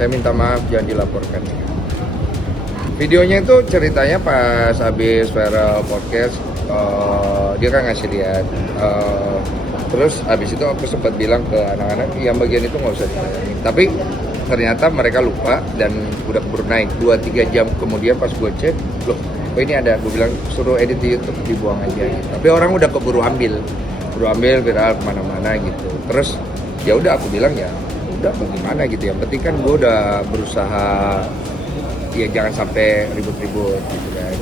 saya minta maaf, jangan dilaporkan. Videonya itu ceritanya pas habis viral podcast, dia kan ngasih lihat. Terus habis itu aku sempat bilang ke anak-anak, yang bagian itu nggak usah ditayangin. Tapi ternyata mereka lupa dan udah keburu naik. 2-3 jam kemudian pas gue cek, loh kok ini ada? Gue bilang suruh edit di YouTube, dibuang aja gitu. Tapi orang udah keburu ambil viral kemana-mana gitu. Terus ya udah aku bilang ya udah bagaimana gitu. Yang penting kan gue udah berusaha ya jangan sampai ribut-ribut gitu kan.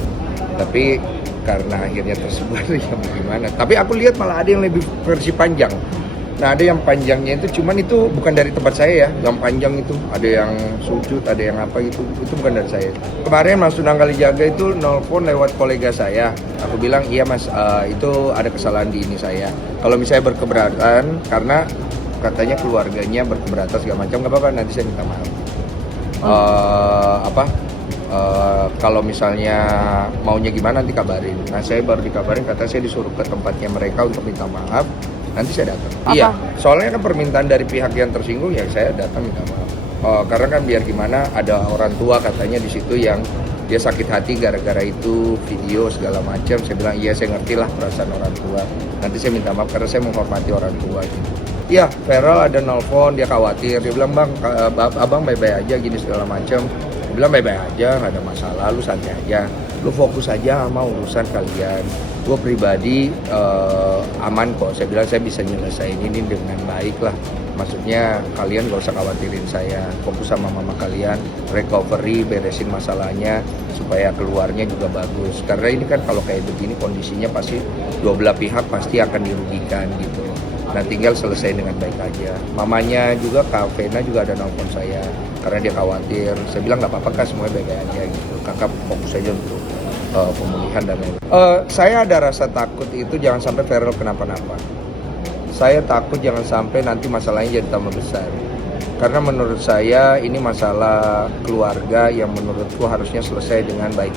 Tapi karena akhirnya tersebar ya bagaimana. Tapi aku lihat malah ada yang lebih versi panjang. Nah ada yang panjangnya itu, cuman itu bukan dari tempat saya ya. Yang panjang itu ada yang sujud, ada yang apa gitu. Itu bukan dari saya. Kemarin Mas Sunang Kalijaga itu nelpon lewat kolega saya. Aku bilang iya Mas, itu ada kesalahan di ini saya. Kalau misalnya berkeberatan karena katanya keluarganya berkeberatan segala macam, nggak apa-apa, nanti saya minta maaf. Kalau misalnya maunya gimana nanti kabarin. Nah saya baru dikabarin, kata saya disuruh ke tempatnya mereka untuk minta maaf. Nanti saya datang. Iya, soalnya kan permintaan dari pihak yang tersinggung ya saya datang minta maaf. Karena kan biar gimana, ada orang tua katanya di situ yang dia sakit hati gara-gara itu video segala macam. Saya bilang iya saya ngerti lah perasaan orang tua. Nanti saya minta maaf karena saya menghormati orang tua gitu. Iya, Feral ada nelfon, dia khawatir. Dia bilang bang, abang baik-baik aja gini segala macam. Dia bilang baik-baik aja, nggak ada masalah, lu santai aja. Lu fokus aja sama urusan kalian. Gue pribadi aman kok. Saya bilang saya bisa nyelesain ini dengan baik lah. Maksudnya kalian gak usah khawatirin saya. Fokus sama mama kalian, recovery, beresin masalahnya supaya keluarnya juga bagus. Karena ini kan kalau kayak begini kondisinya pasti dua belah pihak pasti akan dirugikan gitu. Nah tinggal selesai dengan baik aja. Mamanya juga, Kak Vena juga ada nelfon saya karena dia khawatir. Saya bilang nggak apa-apa Kak, semuanya baik-baik aja gitu. Kakak fokus aja untuk pemulihan dan lain-lain. Saya ada rasa takut itu jangan sampai Feral kenapa-napa. Saya takut jangan sampai nanti masalahnya jadi tambah besar. Karena menurut saya ini masalah keluarga yang menurutku harusnya selesai dengan baik.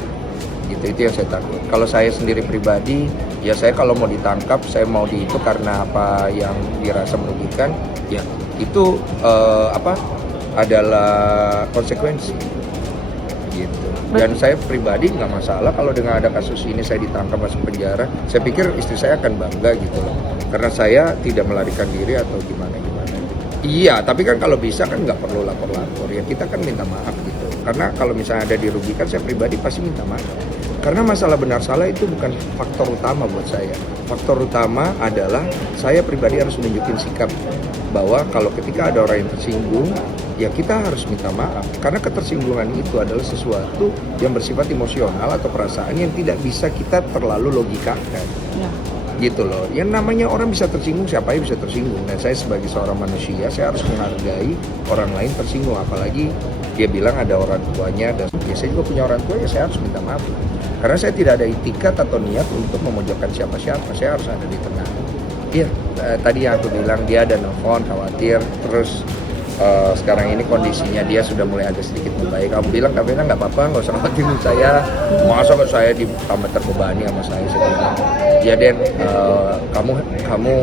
Itu yang saya takut. Kalau saya sendiri pribadi, ya saya kalau mau ditangkap, saya mau itu karena apa yang dirasa merugikan, ya itu adalah konsekuensi. Gitu. Dan saya pribadi nggak masalah kalau dengan ada kasus ini saya ditangkap masuk penjara. Saya pikir istri saya akan bangga gitu loh, karena saya tidak melarikan diri atau gimana. Iya, tapi kan kalau bisa kan nggak perlu lapor-lapor ya, kita kan minta maaf gitu. Karena kalau misalnya ada dirugikan, saya pribadi pasti minta maaf. Karena masalah benar salah itu bukan faktor utama buat saya. Faktor utama adalah saya pribadi harus menunjukin sikap bahwa kalau ketika ada orang yang tersinggung, ya kita harus minta maaf. Karena ketersinggungan itu adalah sesuatu yang bersifat emosional atau perasaan yang tidak bisa kita terlalu logikakan. Ya. Gitu loh. Yang namanya orang bisa tersinggung, siapa yang bisa tersinggung. Dan saya sebagai seorang manusia, saya harus menghargai orang lain tersinggung. Apalagi dia bilang ada orang tuanya, dan saya juga punya orang tua, ya saya harus minta maaf. Karena saya tidak ada itikat atau niat untuk memojokkan siapa-siapa. Saya harus ada di tengah. Iya, tadi yang aku bilang dia ada nelfon, khawatir, terus sekarang ini kondisinya dia sudah mulai agak sedikit membaik. Kamu bilang, Kak Vena nggak apa-apa, nggak usah khawatirin saya. Masa kok saya ditambah terbebani sama saya bilang, ya Den, kamu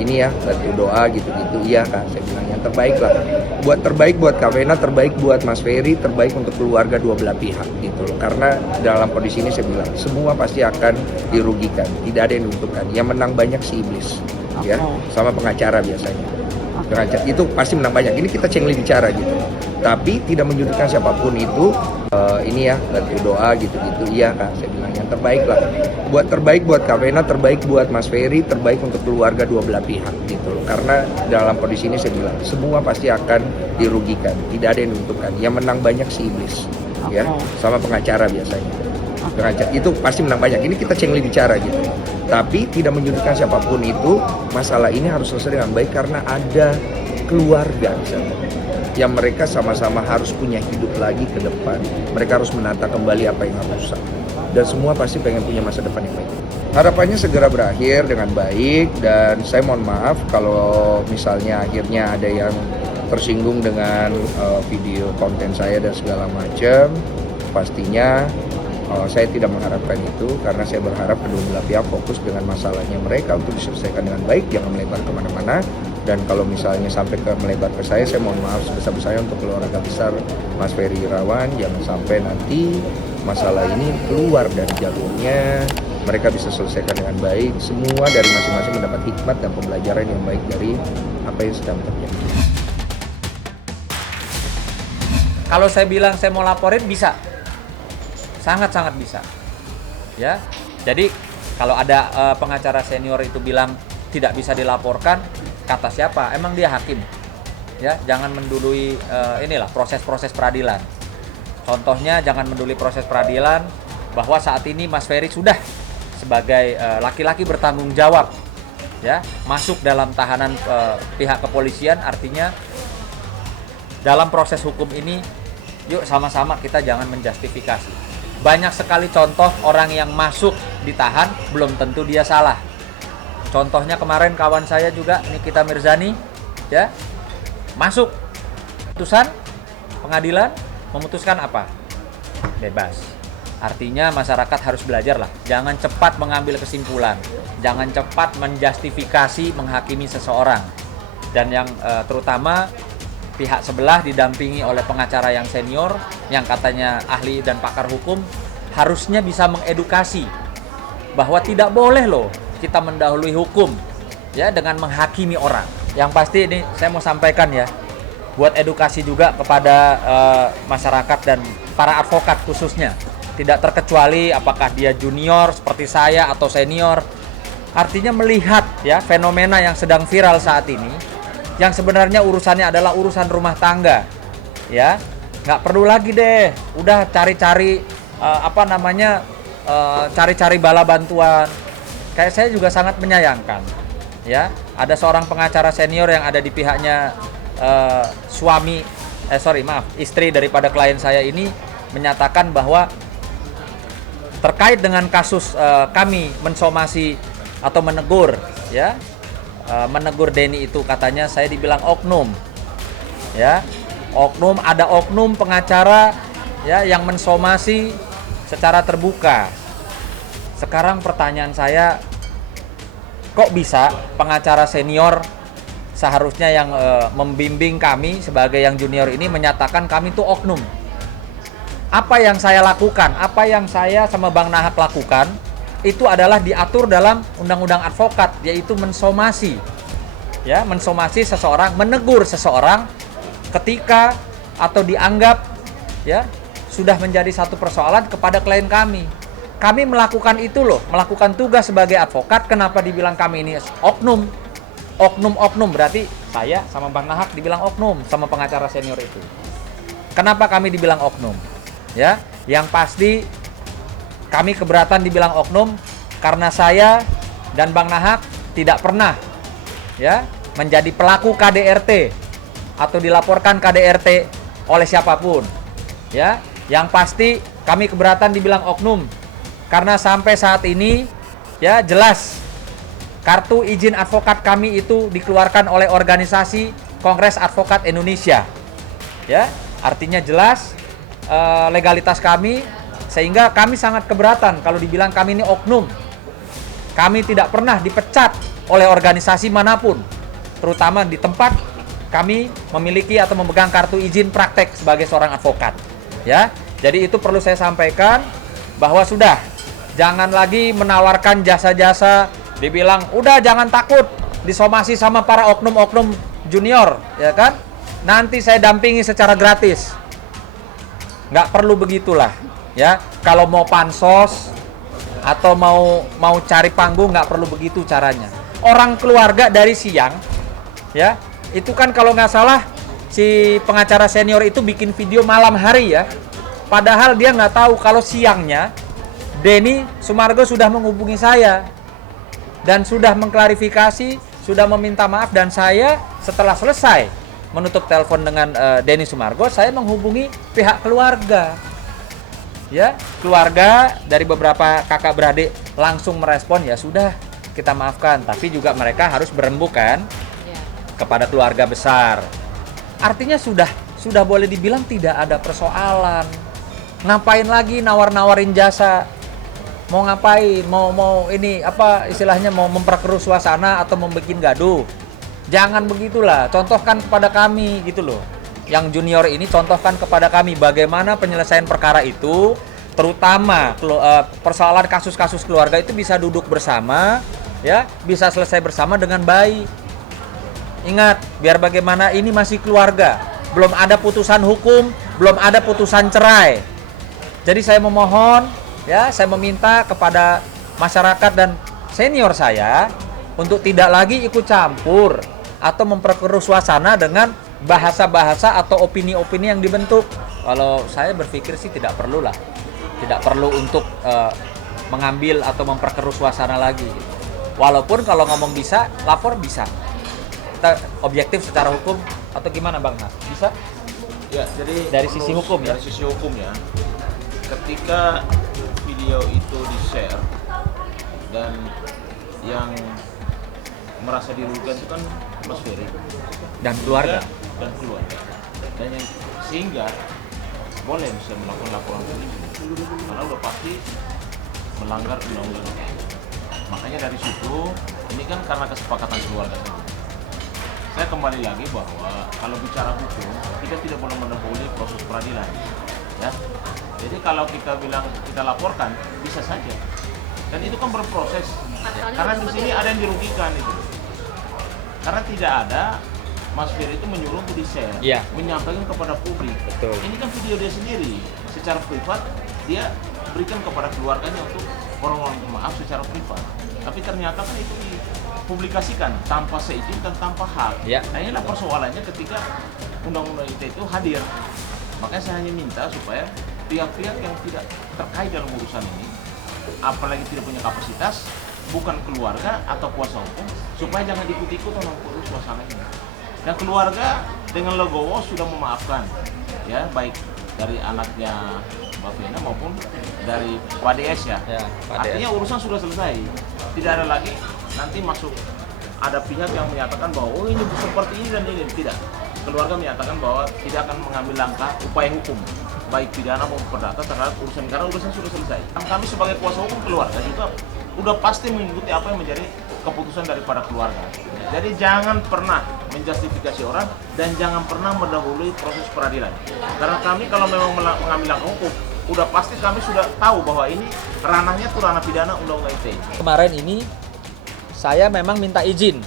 ini ya, bantu doa gitu-gitu. Iya Kak, saya bilang yang terbaik lah. Terbaik buat Kak Vena, terbaik buat Mas Ferry, terbaik untuk keluarga dua belah pihak gitu loh. Karena dalam kondisi ini saya bilang, semua pasti akan dirugikan, tidak ada yang diuntungkan. Yang menang banyak si iblis, ya, sama pengacara biasanya. Itu pasti menang banyak. Ini kita cengli bicara gitu. Tapi tidak menyudutkan siapapun itu. Ini ya, bantu doa gitu-gitu. Iya Kak, saya bilang yang terbaik lah. Terbaik buat Kak Vena, terbaik buat Mas Ferry, terbaik untuk keluarga dua belah pihak gitu loh. Karena dalam kondisi ini saya bilang, semua pasti akan dirugikan, tidak ada yang diuntungkan. Yang menang banyak si iblis, ya, sama pengacara biasanya. Itu pasti menang banyak. Ini kita cengli bicara gitu. Tapi tidak menyudutkan siapapun itu, masalah ini harus selesai dengan baik karena ada keluarga misalnya, yang mereka sama-sama harus punya hidup lagi ke depan. Mereka harus menata kembali apa yang rusak. Dan semua pasti pengen punya masa depan yang baik. Harapannya segera berakhir dengan baik, dan saya mohon maaf kalau misalnya akhirnya ada yang tersinggung dengan video konten saya dan segala macam. Pastinya saya tidak mengharapkan itu, karena saya berharap kedua belah pihak fokus dengan masalahnya mereka untuk diselesaikan dengan baik, jangan melebar kemana-mana. Dan kalau misalnya sampai melebar ke saya mohon maaf sebesar-besarnya untuk keluarga besar Mas Ferry Irawan. Jangan sampai nanti masalah ini keluar dari jalurnya, mereka bisa selesaikan dengan baik. Semua dari masing-masing mendapat hikmat dan pembelajaran yang baik dari apa yang sedang terjadi. Kalau saya bilang saya mau laporin, bisa, sangat-sangat bisa, ya. Jadi kalau ada pengacara senior itu bilang tidak bisa dilaporkan, kata siapa? Emang dia hakim? Ya, jangan mendului proses-proses peradilan. Contohnya jangan mendului proses peradilan bahwa saat ini Mas Ferry sudah sebagai laki-laki bertanggung jawab, ya, masuk dalam tahanan pihak kepolisian. Artinya dalam proses hukum ini, yuk sama-sama kita jangan menjustifikasi. Banyak sekali contoh orang yang masuk ditahan belum tentu dia salah. Contohnya kemarin kawan saya juga Nikita Mirzani, ya, masuk, putusan pengadilan memutuskan apa? Bebas. Artinya masyarakat harus belajar lah, jangan cepat mengambil kesimpulan, jangan cepat menjustifikasi, menghakimi seseorang. Dan yang terutama pihak sebelah didampingi oleh pengacara yang senior, yang katanya ahli dan pakar hukum, harusnya bisa mengedukasi bahwa tidak boleh loh kita mendahului hukum, ya, dengan menghakimi orang. Yang pasti ini saya mau sampaikan, ya, buat edukasi juga kepada masyarakat dan para advokat khususnya. Tidak terkecuali apakah dia junior seperti saya atau senior. Artinya melihat, ya, fenomena yang sedang viral saat ini, yang sebenarnya urusannya adalah urusan rumah tangga, ya, nggak perlu lagi deh, udah cari-cari cari-cari bala bantuan. Kayak saya juga sangat menyayangkan, ya, ada seorang pengacara senior yang ada di pihaknya istri daripada klien saya ini menyatakan bahwa terkait dengan kasus kami mensomasi atau menegur, ya, menegur Denny itu, katanya saya dibilang oknum, ya, oknum, ada oknum pengacara, ya, yang mensomasi secara terbuka. Sekarang pertanyaan saya, kok bisa pengacara senior seharusnya yang membimbing kami sebagai yang junior ini menyatakan kami itu oknum? Apa yang saya lakukan, apa yang saya sama Bang Nahak lakukan itu adalah diatur dalam undang-undang advokat, yaitu mensomasi, ya, mensomasi seseorang, menegur seseorang ketika atau dianggap, ya, sudah menjadi satu persoalan kepada klien kami. Kami melakukan itu loh, melakukan tugas sebagai advokat. Kenapa dibilang kami ini oknum? Oknum berarti saya sama Bang Nahak dibilang oknum sama pengacara senior itu. Kenapa kami dibilang oknum? Ya, yang pasti kami keberatan dibilang oknum karena saya dan Bang Nahak tidak pernah, ya, menjadi pelaku KDRT atau dilaporkan KDRT oleh siapapun, ya. Yang pasti kami keberatan dibilang oknum karena sampai saat ini, ya, jelas kartu izin advokat kami itu dikeluarkan oleh organisasi Kongres Advokat Indonesia, ya, artinya jelas legalitas kami, sehingga kami sangat keberatan kalau dibilang kami ini oknum. Kami tidak pernah dipecat oleh organisasi manapun, terutama di tempat kami memiliki atau memegang kartu izin praktek sebagai seorang advokat, ya. Jadi itu perlu saya sampaikan bahwa sudah, jangan lagi menawarkan jasa-jasa, dibilang udah jangan takut disomasi sama para oknum-oknum junior, ya kan, nanti saya dampingi secara gratis. Nggak perlu begitulah, ya. Kalau mau pansos atau mau cari panggung, nggak perlu begitu caranya. Orang keluarga dari siang, ya, itu kan kalau nggak salah si pengacara senior itu bikin video malam hari, ya, padahal dia nggak tahu kalau siangnya Denny Sumargo sudah menghubungi saya dan sudah mengklarifikasi, sudah meminta maaf, dan saya setelah selesai menutup telepon dengan Denny Sumargo, saya menghubungi pihak keluarga, ya, keluarga dari beberapa kakak beradik langsung merespon, ya sudah, kita maafkan, tapi juga mereka harus berembuk kan, ya, kepada keluarga besar. Artinya sudah boleh dibilang tidak ada persoalan. Ngapain lagi nawar-nawarin jasa? Mau ngapain? Mau ini apa istilahnya, mau memperkeruh suasana atau membuat gaduh? Jangan begitulah, contohkan kepada kami gitu loh. Yang junior ini contohkan kepada kami bagaimana penyelesaian perkara itu, terutama persoalan kasus-kasus keluarga itu bisa duduk bersama, ya, bisa selesai bersama dengan baik. Ingat, biar bagaimana ini masih keluarga, belum ada putusan hukum, belum ada putusan cerai. Jadi saya memohon, ya, saya meminta kepada masyarakat dan senior saya untuk tidak lagi ikut campur atau memperkeruh suasana dengan bahasa-bahasa atau opini-opini yang dibentuk. Kalau saya berpikir sih tidak perlu lah, tidak perlu untuk mengambil atau memperkeruh suasana lagi. Walaupun kalau ngomong bisa, lapor bisa. Kita objektif secara hukum atau gimana Bang? Bisa? Ya, jadi Dari sisi hukum ya? Dari sisi hukumnya, ketika video itu di-share dan yang merasa dirugikan itu kan Mas Ferry Dan keluarga. dan keluarga, dan yang sehingga boleh bisa melakukan laporan polisi karena udah pasti melanggar undang-undang. Makanya dari situ ini kan karena kesepakatan keluarga saja. Saya kembali lagi bahwa kalau bicara hukum kita tidak boleh mendahului proses peradilan, ya. Jadi kalau kita bilang kita laporkan bisa saja, dan itu kan berproses. Karena di sini ada yang dirugikan itu, karena tidak ada Mas Ferry itu menyuruh untuk di-share, Iya. menyampaikan kepada publik. Betul. Ini kan video dia sendiri, secara privat dia berikan kepada keluarganya untuk permohonan maaf secara privat. Tapi ternyata kan itu dipublikasikan tanpa seizin dan tanpa hak. Iya. Nah inilah persoalannya ketika undang-undang ITE itu hadir. Makanya saya hanya minta supaya pihak-pihak yang tidak terkait dalam urusan ini, apalagi tidak punya kapasitas, bukan keluarga atau kuasa hukum, supaya jangan ikut-ikut memperkeruh suasana ini. Dan keluarga dengan legowo sudah memaafkan, ya, baik dari anaknya Mbak Vena maupun dari Pak DS ya. Ya, Pak DS. Artinya urusan sudah selesai. Tidak ada lagi nanti masuk ada pihak yang menyatakan bahwa oh ini seperti ini dan ini. Tidak. Keluarga menyatakan bahwa tidak akan mengambil langkah upaya hukum baik pidana maupun perdata terhadap urusan karena urusan sudah selesai. Kami sebagai kuasa hukum keluarga juga udah pasti mengikuti apa yang menjadi keputusan daripada keluarga. Jadi jangan pernah menjustifikasi orang dan jangan pernah mendahului proses peradilan. Karena kami kalau memang mengambil langkah hukum, udah pasti kami sudah tahu bahwa ini ranahnya tuh ranah pidana undang-undang ITE. Kemarin ini saya memang minta izin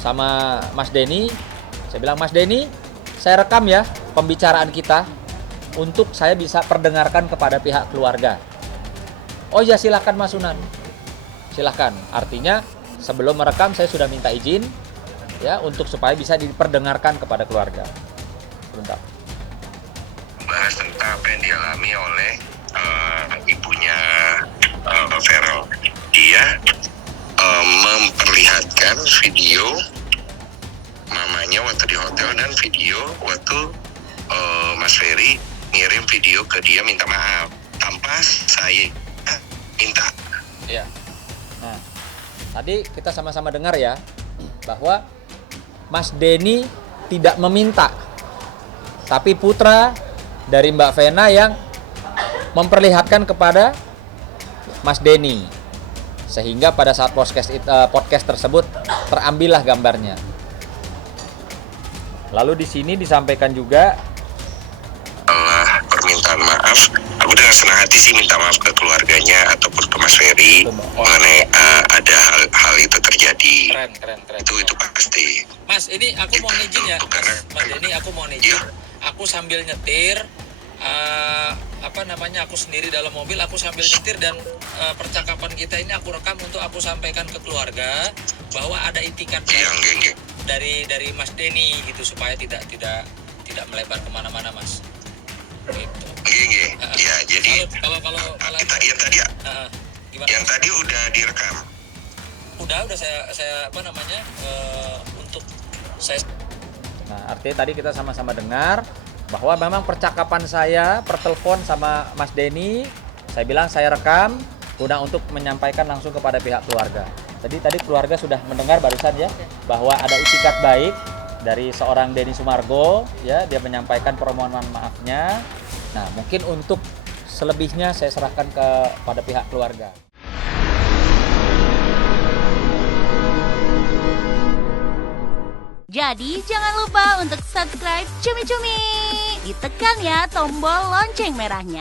sama Mas Denny. Saya bilang, Mas Denny, saya rekam ya pembicaraan kita untuk saya bisa perdengarkan kepada pihak keluarga. Oh ya, silakan Mas Sunan. Silakan. Artinya sebelum merekam saya sudah minta izin ya untuk supaya bisa diperdengarkan kepada keluarga. Sebentar. Bahas tentang apa yang dialami oleh ibunya Feral. Dia memperlihatkan video mamanya waktu di hotel dan video waktu Mas Ferry ngirim video ke dia minta maaf tanpa saya minta. Iya. Nah, tadi kita sama-sama dengar ya bahwa Mas Denny tidak meminta, tapi putra dari Mbak Vena yang memperlihatkan kepada Mas Denny, sehingga pada saat podcast tersebut terambillah gambarnya. Lalu di sini disampaikan juga Permintaan maaf, aku dengan senang hati sih minta maaf ke keluarganya ataupun ke Mas Ferry mengenai ada hal itu terjadi. keren. Itu pasti. Mas, ini aku mau izin ya, Mas Denny, aku mau izin. Aku sambil nyetir, aku sendiri dalam mobil, aku sambil nyetir dan percakapan kita ini aku rekam untuk aku sampaikan ke keluarga bahwa ada itikat dari Mas Denny gitu supaya tidak melebar kemana-mana, Mas. Gitu. Ya, jadi kalau yang tadi gimana? yang tadi udah direkam. Udah saya untuk saya. Nah, artinya tadi kita sama-sama dengar bahwa memang percakapan saya per telepon sama Mas Denny, saya bilang saya rekam guna untuk menyampaikan langsung kepada pihak keluarga. Tadi keluarga sudah mendengar barusan ya bahwa ada itikat baik dari seorang Denny Sumargo ya, dia menyampaikan permohonan maafnya. Nah, mungkin untuk selebihnya saya serahkan kepada pihak keluarga. Jadi jangan lupa untuk subscribe Cumi Cumi. Ditekan ya tombol lonceng merahnya.